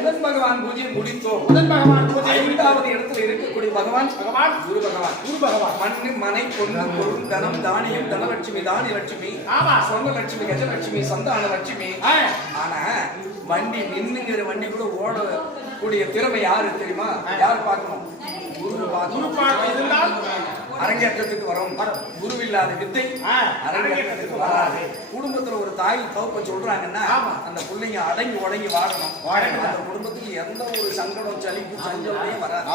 புதன் பகவான் பூஜையை முடித்தோம். புதன் பகவான் பூஜை 5வது இடத்துல இருக்கக்கூடிய பகவான் குரு பகவான். குரு பகவான் மண்ணு மனை பொண்ணு பொருள் தனம் தானியம் தனலட்சுமி தானியலட்சுமி ஆமா சொர்ணலட்சுமி கஜலட்சுமி சந்தான லட்சுமி. ஆனா வண்டி நின்னுங்கிற வண்டி கூட ஓட கூடிய திறமை யாரு தெரியுமா? யார் பார்க்கணும்? குரு பார்க்கணும். அரங்கேற்றத்துக்கு வரும். குரு இல்லாத வித்தை அரங்கேற்றத்துக்கு வராது. குடும்பத்துல ஒரு தாய் தவப்ப சொல்றாங்கன்னா அந்த பிள்ளைங்க அடங்கி உடங்கி வாழணும். அந்த குடும்பத்துக்கு எந்த ஒரு சங்கடம் சலிப்பு சஞ்சலமே வராது.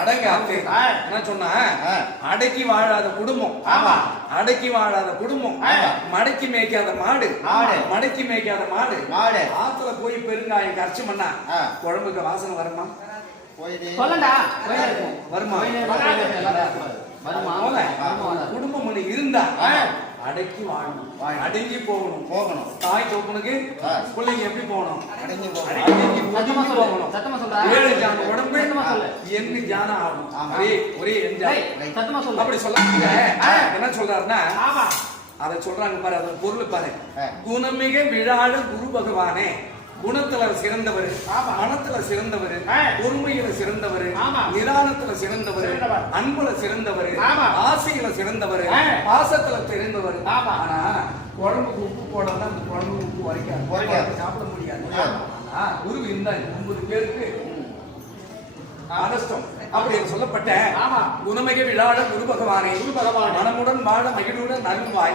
அடங்காது என்ன சொன்னா, அடக்கி வாழாத குடும்பம், அடக்கி வாழாத குடும்பம், மடக்கி மேய்க்காத மாடு, மடக்கி மேய்க்காத மாடு ஆத்துல போய் பெருங்காயம் கரைச்சு பண்ணா குழம்புக்கு வாசனை வருமா? வருமா? குடும்பம் ஒண்ணு இருந்தா அடக்கி வாழணும், அடங்கி போகணும். தாய் தோப்பனுக்கு பிள்ளைங்க எப்படி போகணும்? ஏழு ஜான உடம்பு எண்ணு ஜான ஆகும். ஒரே அப்படி சொல்ல என்ன சொல்றாருன்னா, அதை சொல்றாங்க பாரு, அது பொருள் பாரு. குணமிக விழாட குரு பகவானே, குணத்துல சிறந்தவர், மனத்துல சிறந்தவர், பொறுமையில சிறந்தவர், நிதானத்துல சிறந்தவர், அன்புல சிறந்தவர், ஆசையில சிறந்தவர், பாசத்துல சிறந்தவர். ஆனா குழம்புக்கு உப்பு போடாம அந்த குழம்பு உப்பு வரைக்காது, சாப்பிட முடியாது. குரு இந்த 9 பேருக்கு அதஷ்டம் அப்படி சொல்லப்பட்ட குணமிக விழாட குரு பகவானே, மனமுடன் வாழ மகிழுடன் அருள்வாய்.